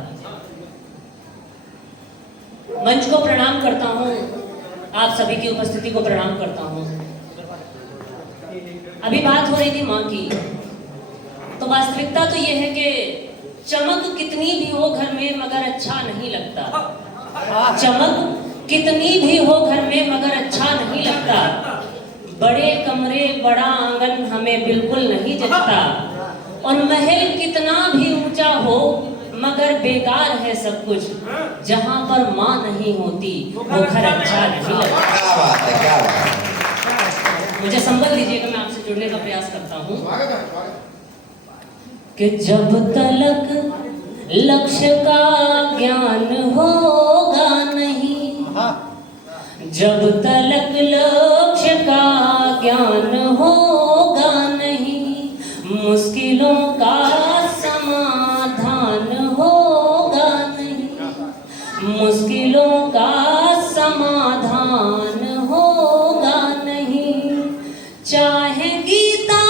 नमस्कार। मंच को प्रणाम करता हूँ, आप सभी की उपस्थिति को प्रणाम करता हूँ। अभी बात हो रही थी माँ की, तो वास्तविकता तो ये है कि चमक कितनी भी हो घर में मगर अच्छा नहीं लगता। चमक कितनी भी हो घर में मगर अच्छा नहीं लगता। बड़े कमरे बड़ा आंगन हमें बिल्कुल नहीं जचता। और महल कितना भी ऊंचा हो मगर बेकार है सब कुछ। जहां पर माँ नहीं होती वो घर अच्छा नहीं लगता। क्या बात है, क्या बात है। मुझे संबल दीजिएगा, मैं आपसे जुड़ने का प्रयास करता हूँ कि जब तलक लक्ष्य का ज्ञान होगा नहीं, जब तलक लक्ष्य का ज्ञान होगा नहीं, मुश्किलों का समाधान होगा नहीं, मुश्किलों का समाधान होगा नहीं। चाहे गीता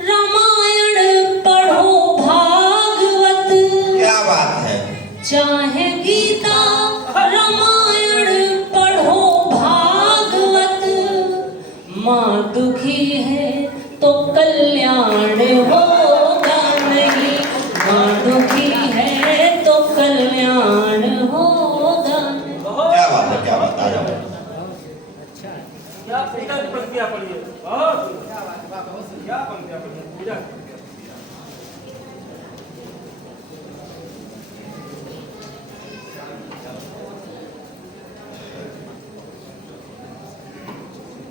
रामायण पढ़ो भागवत, क्या बात है। चाहे गीता रामायण पढ़ो भागवत, माँ दुखी है तो कल्याण होगा नहीं, माँ दुखी है तो कल्याण होगा नहीं। क्या बात है, क्या बात है। क्या पंक्तियां पढ़ी है, बहुत क्या पंक्तियां पढ़ी है, पूजा।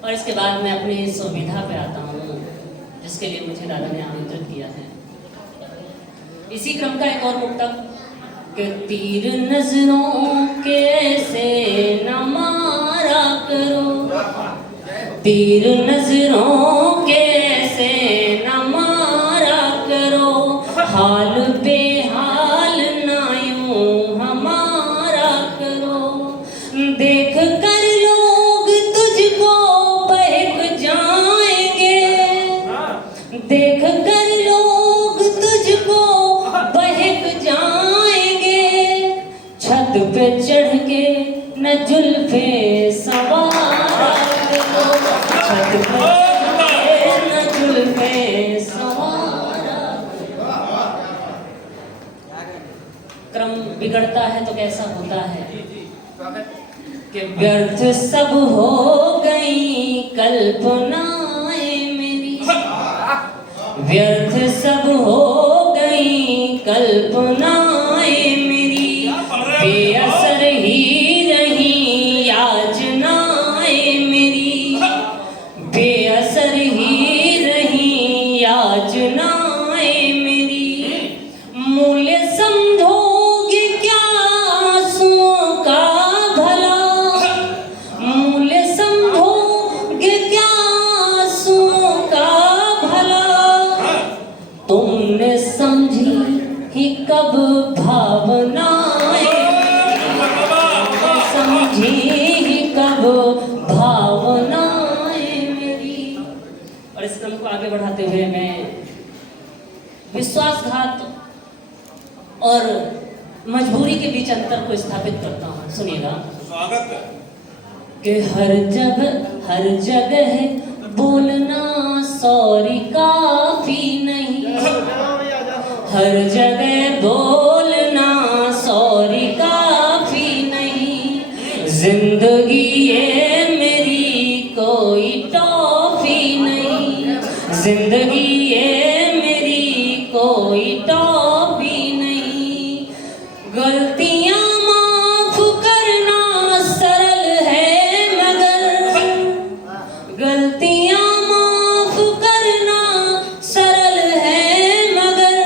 और इसके बाद मैं अपनी सुविधा पे आता हूँ जिसके लिए मुझे दादा ने आमंत्रित किया है। इसी क्रम का एक और मुक्तक कि तीर नजरों के से न मारा करो, तीर नजरों के से न मारा करो, हाल बेहाल ना यूं हमारा करो। देख कर लोग तुझको बहक जाएंगे, देख कर लोग तुझको बहक जाएंगे, छत पे चढ़ के न जुल्फे सवारा करो, छत पे चढ़ के न जुल्फे सवारा। क्रम बिगड़ता है तो कैसा होता है कि व्यर्थ सब हो गई कल्पनाएं मेरी, व्यर्थ सब हो गई कल्पनाएं मेरी, बेअसर ही रही याचनाएं मेरी, बेअसर ही रही याचनाएं मेरी। मूल्य समझोगे क्या आंसुओं का भला, मूल्य समझोगे क्या आंसुओं का भला, तुमने समझी ही कब भावनाएं, समझी ही कब भावनाएं मेरी। और इस क्रम को आगे बढ़ाते हुए मैं विश्वासघात और मजबूरी के बीच अंतर को स्थापित करता हूँ। सुनिएगा। स्वागत है कि हर जगह बोलना सॉरी काफी नहीं, हर जगह बोलना सॉरी काफी नहीं, जिंदगी ये मेरी कोई टॉफी नहीं, जिंदगी ये मेरी कोई टॉफी नहीं। गलतियां माफ करना सरल है मगर, गलतियां माफ करना सरल है मगर,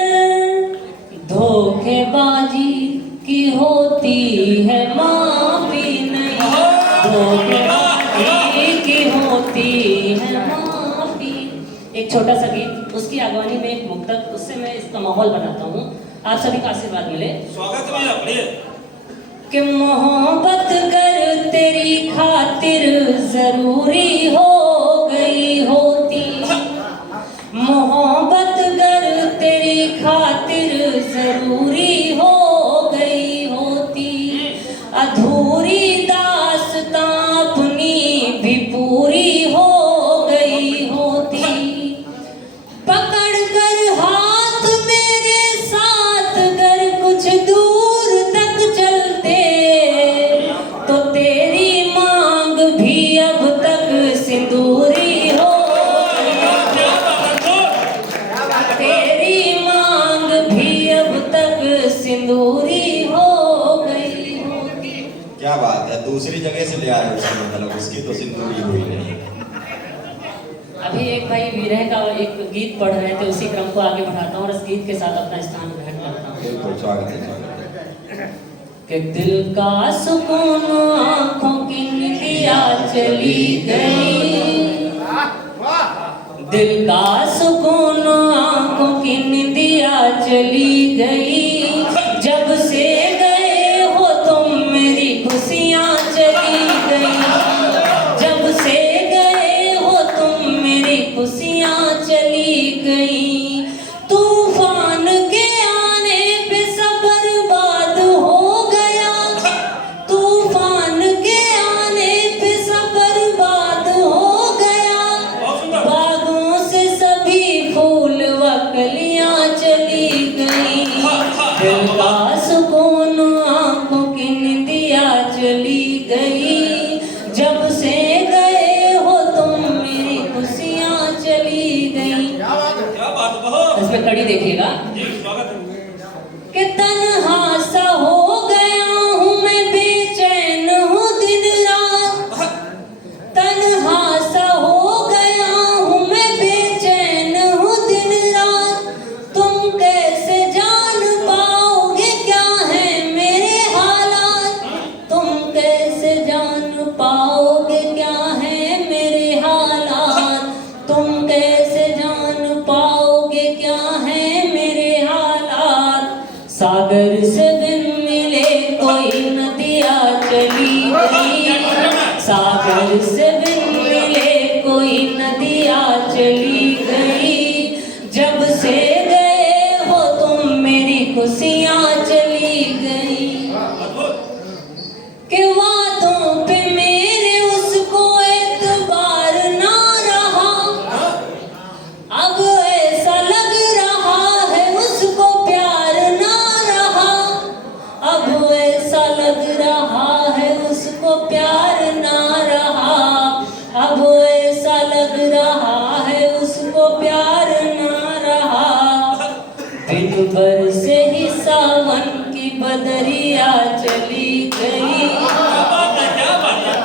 धोखेबाजी की होती है माफी नहीं, धोखेबाजी की होती है माफी। एक छोटा सा गीत, उसकी आगवानी में एक मुक्तक, उससे मैं इसका माहौल बनाता हूँ। आप सभी का आशीर्वाद मिले। स्वागत है भैया, पढ़िए। कि मोहब्बत कर तेरी खातिर जरूरी हो गई होती, मोहब्बत कर तेरी खातिर जरूरी हो सिंदूरी हो गई होगी। क्या बात है, दूसरी जगह से ले आए हो उसका मतलब, उसकी तो सिंदूरी हुई नहीं। अभी एक भाई विरह का एक गीत पढ़ रहे थे, उसी क्रम को आगे बढ़ाता हूँ और इस गीत के साथ अपना स्थान ग्रहण करता हूँ। बिल्कुल, स्वागत है, स्वागत है। कि दिल का सुकून आंखों की निंदिया चली गई, दिल का सुकून आंखों की निंदिया चली गई, जब से गए हो तुम मेरी खुशियाँ चली गई, जब से गए हो तुम मेरी खुशियाँ चली गई। तूफान के आने पे सब बर्बाद हो गया, तूफान के आने पे सब बर्बाद हो गया, बागों से सभी फूल व कलियां चली गई, दिल का सुकून आंखों की निंदिया चली गई, जब से गए हो तुम मेरी खुशियां चली गई। क्या बात बहुत इसमें कड़ी देखिएगा जी, स्वागत है। कि तन्हा सा हो गया हूँ मैं, बेचैन हूँ दिन रात, तन्हा सा हो गया हूँ मैं, बेचैन हूँ दिन रात, तुम कैसे जान पाओगे क्या है मेरे हालात, तुम कैसे जान पाओगे क्या है मेरे हालात, तुम कैसे जान पाओगे क्या है मेरे हालात। सागर से बिन मिले कोई नदिया चली गई, सागर से बिन मिले कोई नदिया चली गई, जब से गए हो तुम मेरी खुशियाँ चली गई। कि वादों पे मेरे उसको एतबार ना रहा, अब ऐसा लग रहा है उसको प्यार ना रहा, अब ऐसा लग रहा है उसको प्यार ना रहा, अब ऐसा लग रहा है उसको प्यार ना रहा। दिन भर से ही सावन की बदरिया चली गई,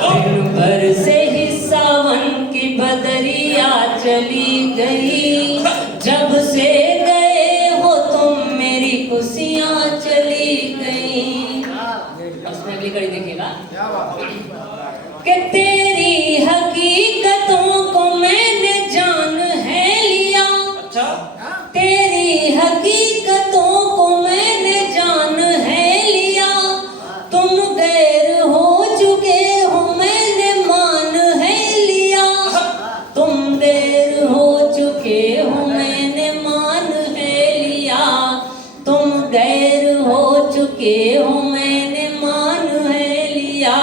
दिन भर से ही सावन की बदरिया चली गई, जब से गए हो तुम मेरी खुशियाँ चली गई। उसमें अगली कड़ी देखिएगा कि तेरी हकीकतों को मैंने जान है लिया, अच्छा, तेरी हकीकतों को मैंने जान है लिया, तुम गैर हो चुके हो मैंने मान है लिया, तुम गैर हो चुके हो मैंने मान है लिया, तुम गैर हो चुके हो मैंने मान है लिया।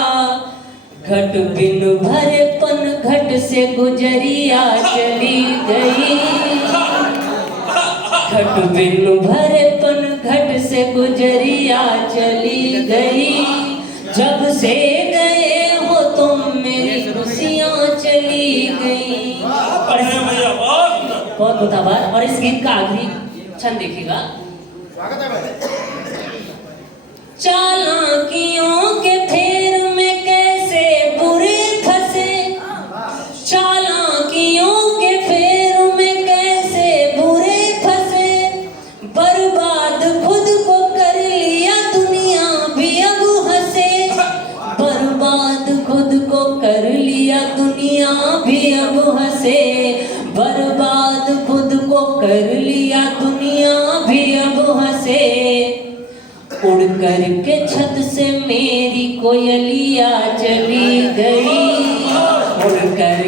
घट बिन भरे पन घट से गुजरिया चली गई, घट बिन भरे पन घट से गुजरिया चली गई, जब से गए हो तुम मेरी खुशियाँ चली गई। और बढ़िया भैया, बहुत सुंदर। बहुत बहुत आभार। और इस गीत का आखिरी छंद देखिएगा। स्वागत है भाई। चालाकियों के फेर में कैसे बुरे फंसे, चालाकियों के फेर में कैसे बुरे फंसे, बर्बाद खुद को कर लिया दुनिया भी अब हंसे, बर्बाद खुद को कर लिया दुनिया भी अब हंसे, बर्बाद खुद को कर लिया दुनिया भी अब हंसे। उड़ कर के छत से मेरी कोयलिया चली गई, उड़ कर